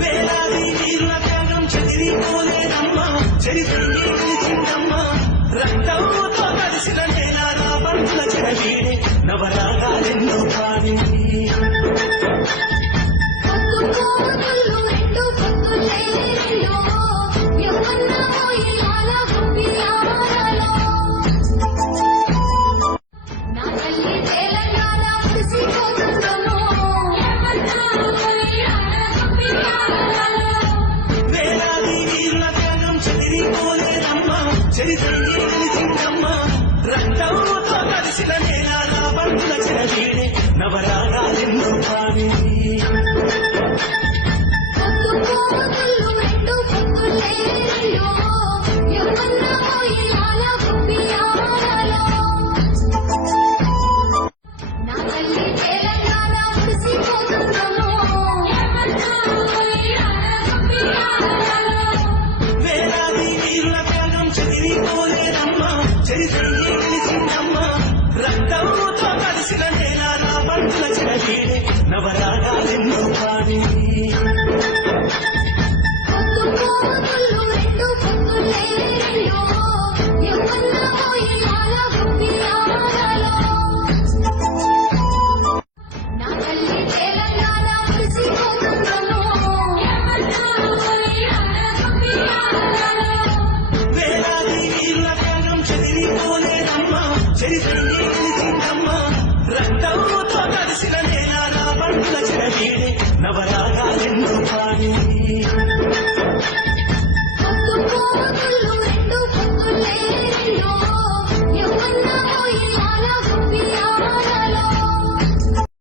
వేలాది వీరుల త్యాగం చెదిరిపోలేదమ్మా, చరిత్రని గెలిచిందమ్మా. రక్తంతో కలిసిన నేల నా బంధుల చెరవీడే నవరాగాలెన్నో పాడింది. వేలాది వీరుల త్యాగం చెదిరిపోలేదమ్మా, చరిత్రని గెలిచిందమ్మా. రక్తంతో కలిసిన నేల నా బంధుల చెరవీడే నవరాగాలెన్నో పాడింది. వేలాది వీరుల త్యాగం చెదిరిపోలేదమ్మా, చరిత్రని గెలిచిందమ్మా. రక్తంతో కలిసిన నేల నా బంధుల చెరవీడే నవరాగాలెన్నో పాడింది. వేలాది వీరుల త్యాగం చెదిరిపోలేదమ్మా, చరిత్రని గెలిచిందమ్మా. రక్తంతో కలిసిన నేల నా బంధుల చెరవీడే నవరాగాలెన్నో